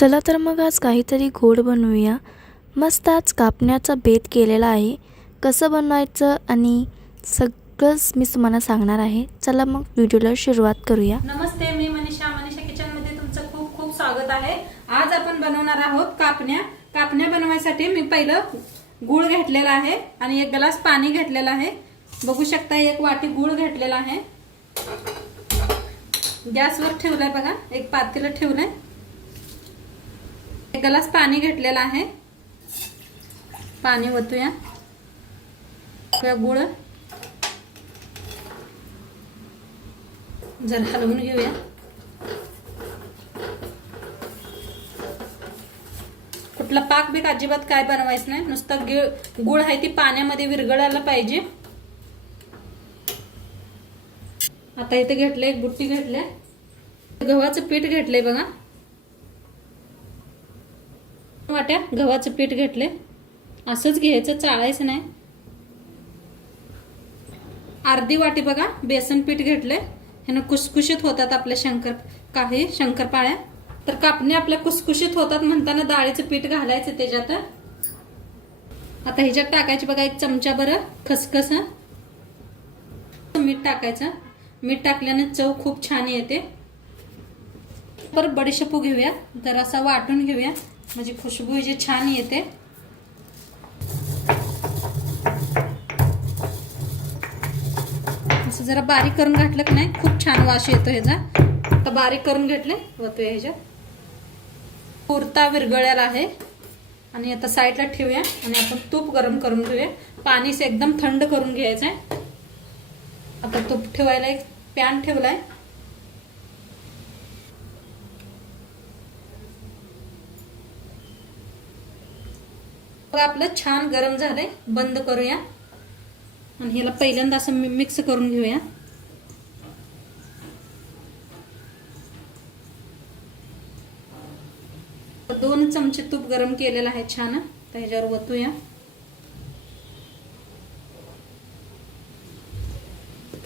चला तर मग आज काहीतरी गोड बनवूया. मस्त आज कापण्याचा बेत केलेला आहे. कसं बनवायचं आणि सगळंच मी तुम्हाला सांगणार आहे. चला मग व्हिडिओला सुरुवात करूया. नमस्ते मी मनीषा. मनीषा किचनमध्ये तुमचं खूप खूप स्वागत आहे. आज आपण बनवणार आहोत कापण्या. कापण्या बनवायसाठी मी पहिलं गुळ घेतलेला आहे आणि एक ग्लास पाणी घेतलेलं आहे. बघू शकता एक वाटी गुळ घेतलेला आहे. गॅसवर ठेवलाय बघा. एक पातेलं ठेवलंय. एक ग्लास पाणी घेतलेलं आहे. पाणी ओतूया. गुळ. जर हलवून घेऊया. कुठला पाक बीक अजिबात काय बनवायचं नाही. नुसतं गिळ गुळ आहे ती पाण्यामध्ये विरघळायला पाहिजे. आता इथे घेतलंय एक बुट्टी घेतले गव्हाचं पीठ घेतलंय बघा. वाट्या गव्हाचं पीठ घेतले असंच घ्यायचं चाळायचं नाही. अर्धी वाटी बघा बेसन पीठ घेतले ह्यानं कुसकुशीत होतात आपल्या शंकर काही शंकरपाळ्या. तर कापणी आपल्या कुसकुशीत होतात म्हणताना डाळीचं पीठ घालायचं त्याच्यात. आता ह्याच्यात टाकायची बघा एक चमचा बरं खसखस मीठ टाकायचं. मीठ टाकल्याने चव खूप छान येते. पर बडीशेपू घेऊया. जरासा वाटून घेऊया. म्हणजे खुशबू जी छान येते. असं जरा बारीक करून घातलं की नाही खूप छान वास येतो ह्याचा. आता बारीक करून घेतले होतोय ह्याच्यात. पुरता विरगळ्याला आहे. आणि आता साईडला ठेवूया आणि आपण तूप गरम करून घेऊया. पाणी एकदम थंड करून घ्यायचं आहे आता तूप ठेवायला एक पॅन ठेवलाय आपलं छान गरम झालंय. बंद करूया. आणि ह्याला पहिल्यांदा असं मिक्स करून घेऊया. दोन चमचे तूप गरम केलेलं आहे छान. तर ह्याच्यावर वतूया.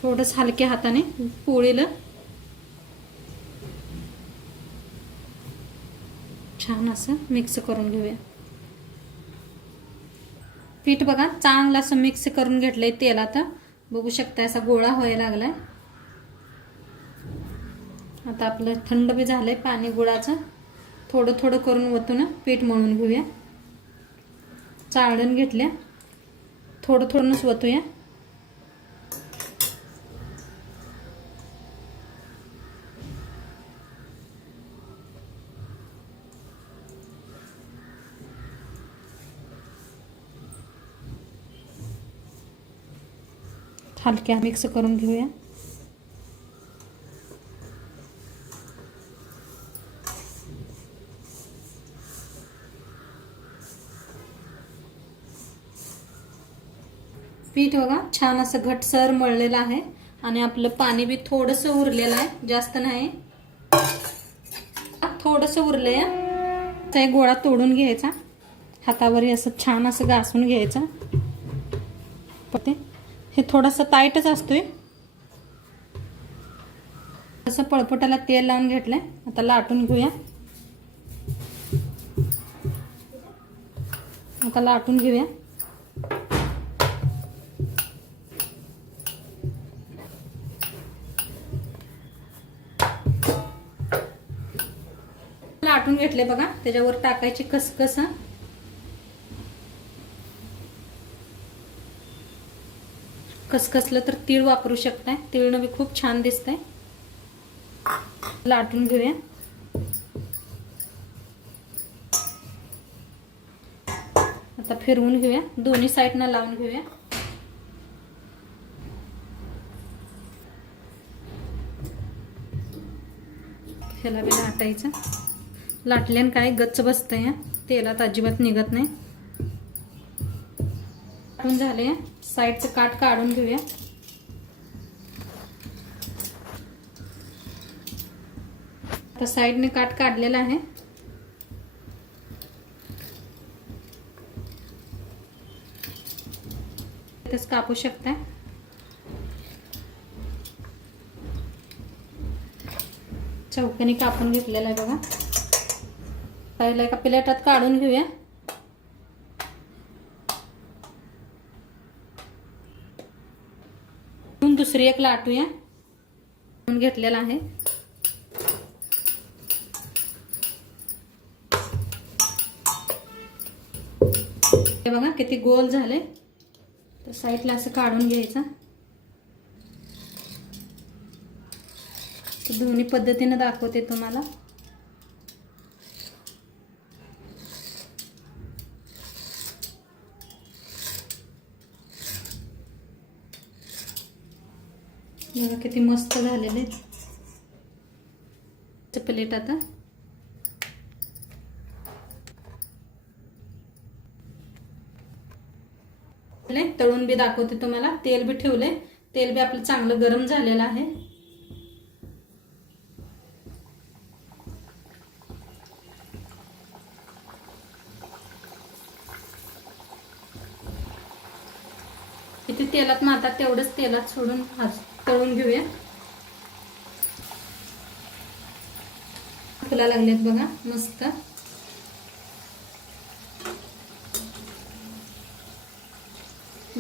थोडस हलक्या हाताने पोळीला. छान असं मिक्स करून घेऊया. पीठ बघा चांगलं असं मिक्स करून घेतलंय तेलात बघू शकता असा गोळा व्हायला लागलाय. आता आपलं थंड बी झालंय पाणी गुळाचं. थोडं थोडं करून वतून पीठ मळून घेऊया. चाळण घेतल्या. थोडं थोडंच वतूया. हलक्या मिक्स करून घेऊया. पीठ बघा छान असं घटसर मळलेलं आहे आणि आपलं पाणी बी थोडस उरलेलं आहे जास्त नाही. थोडस उरलंय. ते गोळा तोडून घ्यायचा. हातावर असं छान असं घासून घ्यायचं. थोडंसं टाईटच असतोय. तसं पळपटाला तेल लावून घेतलंय. आता लाटून घेऊया. आता लाटून घेऊया. लाटून घेतले बघा. त्याच्यावर टाकायची कसकस. कसकसलं तर तीळ वापरू शकताय. तीळनं बी खूप छान दिसतंय. लाटून घेऊया. आता फिरवून घेऊया. दोन्ही साईडनं लावून घेऊया. ह्याला बी लाटायचं. लाटल्यान काय गच्च बसतंय तेलात अजिबात निघत नाही. झाले साईडचं काठ काढून घेऊया आता साईडने काठ काढलेला आहे इथेच कापू शकताय चौकनी कापून प्लेटात काढून घेऊया. दुसरी एक लाटूया म्हणून घेतलेला आहे. हे बघा किती गोल झाले. तर साईडला असं काढून घ्यायचं. दोन्ही पद्धतीनं दाखवते तुम्हाला. बघा किती मस्त झालेले प्लेट आता. तळून बी दाखवते तुम्हाला. तेल बी ठेवले. तेल बी आपलं चांगलं गरम झालेलं आहे. किती तेलात मारतात तेवढंच तेलात सोडून भाज तळून घेऊया. फुला लागलेत बघा मस्त.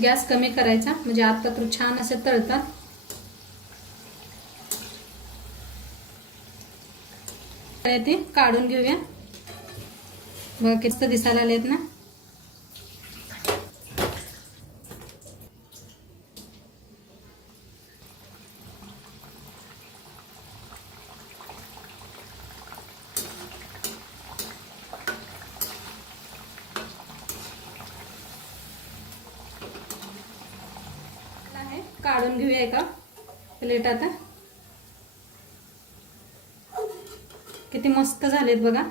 गॅस कमी करायचा म्हणजे आत तर छान असे तळतात. ते काढून घेऊया. बघा किस्त दिसायला आलेत ना आहे काढून घेऊया एका प्लेट आता. किती मस्त झालेत बघा.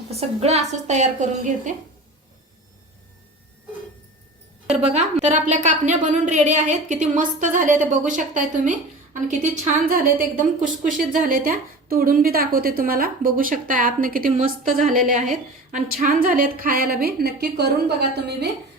आता सगळं असंच तयार करून घेते. तर बघा तर आपल्या कापण्या बनून रेडी आहेत. किती मस्त झाले ते बघू शकताय तुम्ही. आणि किती छान झाले ते एकदम कुशकुशीत झाले त्या. तोडून बी दाखवते तुम्हाला. बघू शकताय आतनं किती मस्त झालेले आहेत. आणि छान झालेत खायला बी. नक्की करून बघा तुम्ही बी.